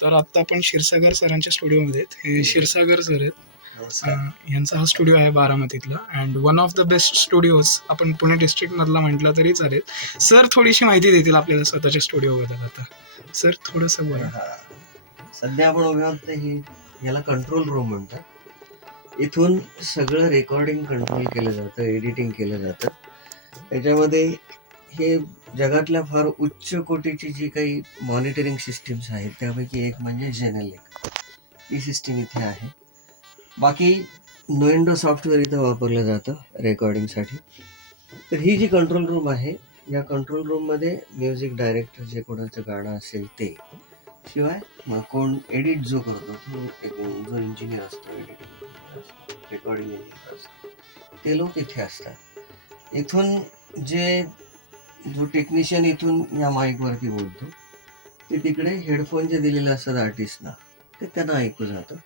तर आता आपण क्षीरसागर सरांच्या स्टुडिओमध्ये आहेत. हे क्षीरसागर सर आहेत. नमस्कार. यांचा हा स्टुडिओ आहे बारामतीतला and one of the best studios आपण पुणे डिस्ट्रिक्टमधला म्हटलं तरी चालेल. सर थोडीशी माहिती देतील आपल्याला स्वतःच्या स्टुडिओबद्दल. आता सर थोडंसं बोला. हा. सध्या आपण उभे आहोत ते याला कंट्रोल रूम म्हणतात. इथून सगळं रेकॉर्डिंग कंट्रोल केलं जातं, एडिटिंग केलं जातं. त्याच्यामध्ये हे जगातल्या फार उच्च कोटीची जी काही मॉनिटरिंग सिस्टीम्स आहेत त्यापैकी एक म्हणजे जेनेलिक. ही सिस्टीम इथे आहे. बाकी नोएंडो सॉफ्टवेअर इथं वापरलं जातं रेकॉर्डिंगसाठी. तर ही जी कंट्रोल रूम आहे, या कंट्रोल रूममध्ये म्युझिक डायरेक्टर जे कोणाचं गाणं असेल ते, शिवाय मग कोण एडिट जो करतो तो जो इंजिनियर असतो, एडिटिंग इंजिनियर असतो, रेकॉर्डिंग इंजिनियर असतो, ते लोक इथे असतात. इथून जो टेक्निशियन इथून या माईकवरती बोलतो ते तिकडे हेडफोन जे दिलेले असतात आर्टिस्टना ते त्यांना ऐकू जातं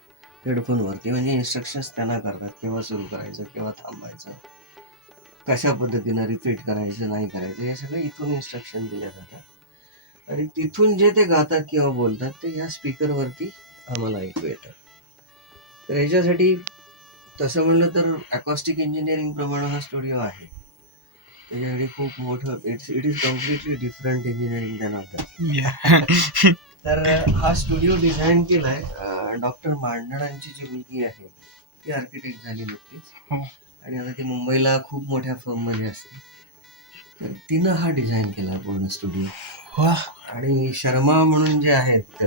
हेडफोनवरती. म्हणजे इन्स्ट्रक्शन्स त्यांना करतात, केव्हा सुरू करायचं, केव्हा थांबायचं, कशा पद्धतीनं रिपीट करायचं, नाही करायचं, हे सगळे इथून इन्स्ट्रक्शन दिले जातात. आणि तिथून जे ते गातात किंवा बोलतात ते या स्पीकरवरती आम्हाला ऐकू येतं. तर ह्याच्यासाठी तसं म्हणलं तर अकॉस्टिक इंजिनिअरिंग प्रमाणे हा स्टुडिओ आहे. त्याच्यासाठी खूप मोठं it is completely different engineering than other. तर हा स्टुडिओ डिझाईन केलाय डॉक्टर मांडणांची जी मुलगी आहे ती आर्किटेक्ट झाली नुकतीच आणि आता ती मुंबईला खूप मोठ्या फर्म मध्ये असते. तर तिनं हा डिझाईन केला पूर्ण स्टुडिओ. आणि शर्मा म्हणून जे आहेत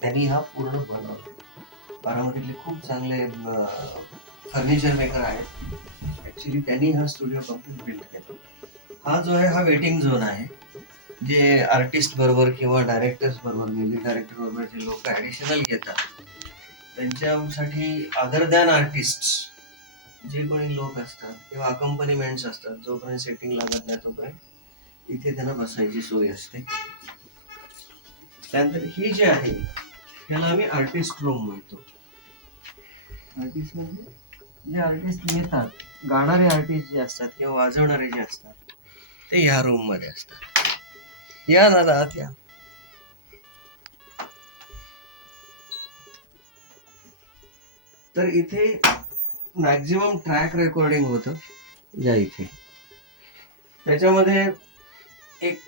त्यांनी हा पूर्ण बनवला. बारामतीतले खूप चांगले फर्निचर मेकर आहेत. ऍक्च्युली त्यांनी हा स्टुडिओ कम्प्लीट बिल्ड केला. हा जो आहे हा वेटिंग झोन आहे. जे आर्टिस्ट बरोबर किंवा डायरेक्टर्स बरोबर, म्युझिक डायरेक्टर बरोबर जे लोक ऍडिशनल घेतात त्यांच्यासाठी अदर दॅन आर्टिस्ट जे कोणी लोक असतात किंवा अकंपनीमेंट्स असतात, जोपर्यंत सेटिंग लागत नाही तोपर्यंत इथे त्यांना बसायची सोय असते. त्यानंतर ही जे आहे त्याला आम्ही आर्टिस्ट रूम म्हणतो. आर्टिस्ट म्हणजे जे आर्टिस्ट येतात, गाणारे आर्टिस्ट जे असतात किंवा वाजवणारे जे असतात ते ह्या रूम मध्ये असतात. या दादा आत या. तर इथे मॅक्झिमम ट्रॅक रेकॉर्डिंग होतं या इथे. त्याच्यामध्ये एक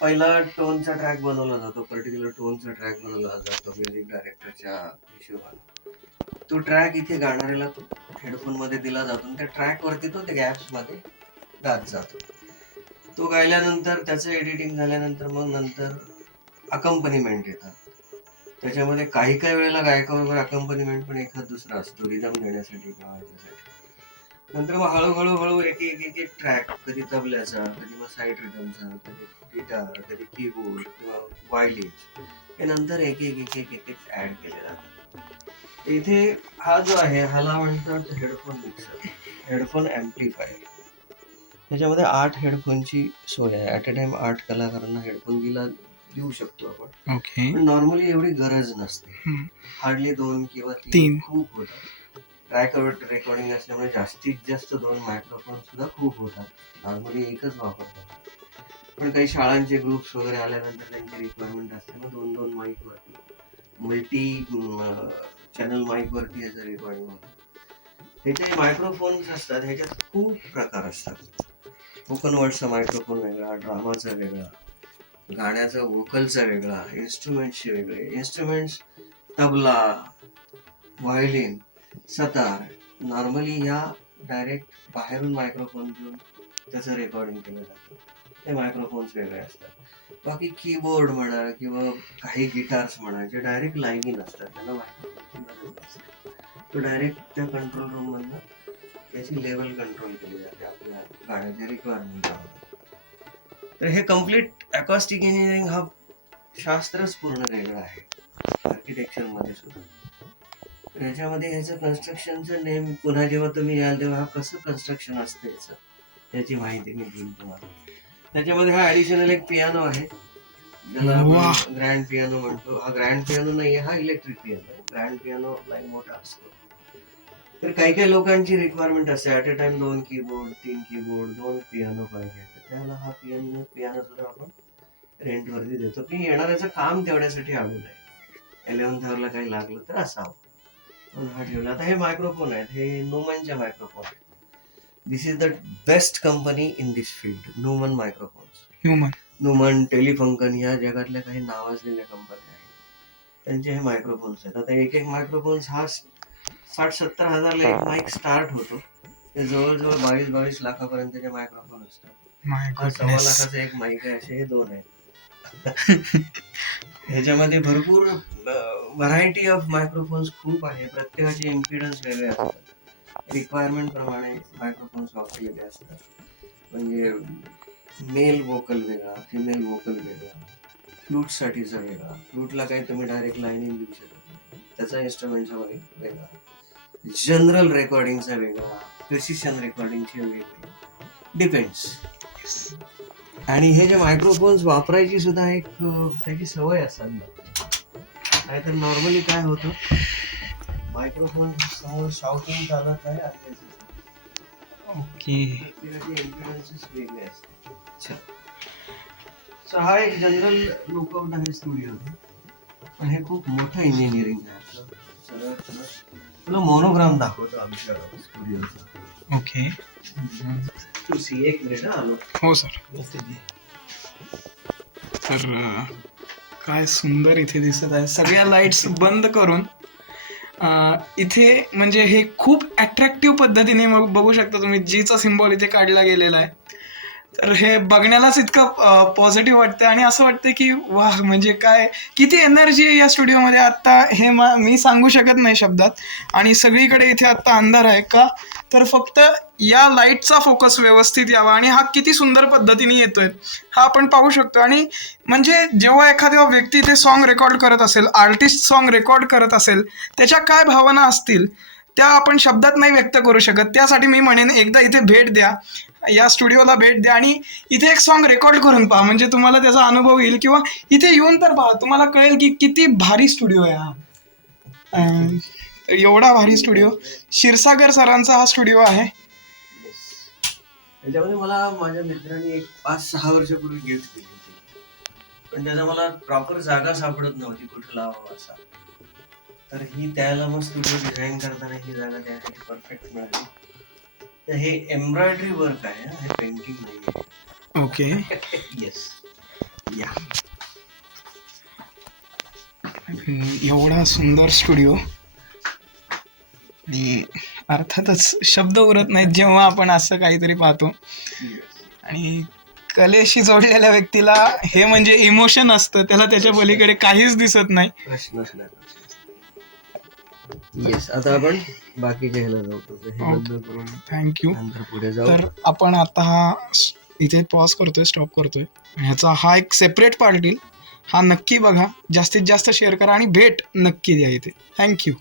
पहिला टोनचा ट्रॅक बनवला जातो, पर्टिक्युलर टोनचा ट्रॅक बनवला जातो म्युझिक डायरेक्टरच्या हिशोबाने. तो ट्रॅक इथे गाणाऱ्याला हेडफोन मध्ये दिला जातो. त्या ट्रॅक वरती तो त्या गॅप्स मध्ये गात जातो. तो गायल्यानंतर त्याचं एडिटिंग झाल्यानंतर मग नंतर अकंपनीमेंट येतात. त्याच्यामध्ये काही वेळेला गायकाबरोबर अकंपनीमेंट पण एखाद दुसरा असतो रिदम देण्यासाठी किंवा ह्याच्यासाठी. नंतर मग हळूहळू एक एक एक एक ट्रॅक, कधी तबल्याचा, कधी मग साईड रिदमचा, कधी गिटार, कधी कीबोर्ड किंवा व्हायलिन, हे नंतर एक एक एक एक एक एक ऍड केले जातात. इथे हा जो आहे ह्याला म्हणतात हेडफोन मिक्सर, हेडफोन ऍम्प्लिफायर. त्याच्यामध्ये 8 हेडफोनची सोय आहे. ऍट अ टाइम 8 कलाकारांना हेडफोन देऊ शकतो आपण. ओके. पण नॉर्मली एवढी गरज नसते. हार्डली 2 किंवा 3 तीन. खूप होतात. ट्रॅक रेकॉर्डिंग असल्यामुळे जास्तीत जास्त 2 मायक्रोफोन सुद्धा खूप होतात. नॉर्मली एकच वापरतात. पण काही शाळांचे ग्रुप्स वगैरे आल्यानंतर त्यांची रिक्वायरमेंट असते मग 2-2 माईक वरती, मल्टी चॅनल माईक वरती याचं रेकॉर्डिंग होतं. हे जे मायक्रोफोन्स असतात ह्याच्यात खूप प्रकार असतात. स्पोकन वर्डचा मायक्रोफोन वेगळा, ड्रामाचा वेगळा, गाण्याचा व्होकलचा वेगळा, इन्स्ट्रुमेंट्सचे वेगळे. Instruments tabla, violin, sitar. Normally ह्या डायरेक्ट बाहेरून मायक्रोफोन घेऊन त्याचं रेकॉर्डिंग केलं जातं. ते मायक्रोफोन्स वेगळे असतात. बाकी कीबोर्ड म्हणा किंवा काही गिटार्स म्हणा जे डायरेक्ट लाईनी नसतात त्याला मायक्रोफोनची गरज नसते. तो डायरेक्ट त्या कंट्रोल रूम मधनं त्याची लेवल कंट्रोल केली जाते आपल्या गाण्याच्या रिक्वायरमेंट. तर हे कम्प्लीट अकॉस्टिक इंजिनिअरिंग हा शास्त्रच पूर्ण वेगळं आहे आर्किटेक्चर मध्ये सुद्धा. तर याच्यामध्ये ह्याचं कन्स्ट्रक्शनचं नेम पुन्हा जेव्हा तुम्ही याल तेव्हा कसं कन्स्ट्रक्शन असतं याचं त्याची माहिती मी देईन तुम्हाला. त्याच्यामध्ये हा ऍडिशनल एक पियानो आहे ज्याला आपण ग्रँड पियानो म्हणतो. हा ग्रँड पियानो नाहीये, हा इलेक्ट्रिक पियानो आहे. ग्रँड पियानो लाईक मोठा असतो. तर काही लोकांची रिक्वायरमेंट असते at a time 2 keyboard, 3 keyboard, 2 piano पाहिजे. तर त्याला हा पियानो सुद्धा आपण रेंटवरती देतो की येणाऱ्याचं काम तेवढ्यासाठी आणून आहे. 11th आवरला काही लागलं तर असावं म्हणून हा ठेवला. आता हे मायक्रोफोन आहेत, हे नुमनचे मायक्रोफोन आहेत. This is the best company in this field, Neumann microphones. Human. Neumann, Telefunken या जगातल्या काही नावाजलेल्या कंपन्या आहेत, त्यांचे हे मायक्रोफोन्स आहेत. आता एक मायक्रोफोन्स हा 60-70 हजारला एक माईक स्टार्ट होतो. ते जवळजवळ 22 लाखापर्यंतचे मायक्रोफोन असतात. माय हा 1.25 गुडनेस. लाखाचा एक माईक आहे, असे हे 2 आहेत. ह्याच्यामध्ये भरपूर व्हरायटी ऑफ मायक्रोफोन्स खूप आहे. प्रत्येकाचे इम्पिडन्स वेगळे असतात. रिक्वायरमेंट प्रमाणे मायक्रोफोन्स वापरलेले असतात. म्हणजे मेल वोकल वेगळा, फिमेल वोकल वेगळा, फ्लूटसाठीचा वेगळा. फ्लूटला काही तुम्ही डायरेक्ट लाईनिंग देऊ शकत नाही, त्याचा इन्स्ट्रुमेंटचा वेगळा, जनरल रेकॉर्डिंगचा वेगळा, प्रिसिशन रेकॉर्डिंगची वेगळी, डिपेंड्स. आणि हे जे मायक्रोफोन्स वापरायची सुद्धा एक त्याची सवय असावी लागते. नाहीतर नॉर्मली काय होतं, मायक्रोफोन समोर शाउटिंग चालत आहे, ओके. प्रत्येकाचे इम्पिडन्सेस वेगळे असतात. अच्छा, सो हा एक जनरल लुकआउट आहे स्टुडिओचा, पण हे खूप मोठं इंजिनिअरिंग आहे. सगळं तुला मोनोग्राम दाखवतो आमच्या स्टुडिओचा. ओके. तू सी एक मिनिट आलो. हो सर. तर काय सुंदर इथे दिसत आहे. सगळ्या लाईट्स बंद करून इथे म्हणजे हे खूप अट्रॅक्टिव्ह पद्धतीने बघू शकता तुम्ही, जीचा सिम्बॉल इथे काढला गेलेला आहे. तर हे बघण्यालाच इतकं पॉझिटिव्ह वाटतं आणि असं वाटतं की वा, म्हणजे काय किती एनर्जी आहे या स्टुडिओमध्ये आत्ता, हे मी सांगू शकत नाही शब्दात. आणि सगळीकडे इथे आत्ता अंधार आहे का, तर फक्त या लाईटचा फोकस व्यवस्थित यावा. आणि हा किती सुंदर पद्धतीने येतोय हा आपण पाहू शकतो. आणि म्हणजे जेव्हा एखाद्या व्यक्ती ते सॉन्ग रेकॉर्ड करत असेल, आर्टिस्ट सॉन्ग रेकॉर्ड करत असेल, त्याच्या काय भावना असतील त्या आपण शब्दात नाही व्यक्त करू शकत. त्यासाठी मी म्हणेन एकदा इथे भेट द्या, या स्टुडिओला भेट द्या आणि इथे एक सॉन्ग रेकॉर्ड करून पहा, म्हणजे तुम्हाला त्याचा अनुभव येईल. किंवा इथे येऊन तर पहा, तुम्हाला कळेल की किती भारी स्टुडिओ आहे हा. एवढा भारी स्टुडिओ, क्षीरसागर सरांचा हा स्टुडिओ आहे. त्याच्यामध्ये मला माझ्या मित्रांनी एक 5-6 वर्षापूर्वी गिफ्ट दिली होती, पण त्याचा मला प्रॉपर जागा सापडत नव्हती कुठे लावावं असा. तर ही त्याला मग स्टुडिओ डिझाईन करताना ही जागा त्यासाठी परफेक्ट मिळाली. तर हे एम्ब्रॉयडरी वर्क आहे, हे पेंटिंग नाही आहे. ओके. येस, या एवढा सुंदर स्टुडिओ. आणि अर्थातच शब्द उरत नाहीत जेव्हा आपण असं काहीतरी पाहतो. आणि कलेशी जोडलेल्या व्यक्तीला हे म्हणजे इमोशन असतं, त्याला त्याच्या पलीकडे काहीच दिसत नाही. प्रश्नच नाही. येस, आता आपण बाकीचे ह्याला जाऊ. हे बंद करून थँक्यू. नंतर पुढे जाऊ. तर आपण आता हा इथे पॉज करतोय, स्टॉप करतोय. ह्याचा हा एक सेपरेट पार्ट येईल, हा नक्की बघा, जास्तीत जास्त शेअर करा आणि भेट नक्की द्या इथे. थँक्यू.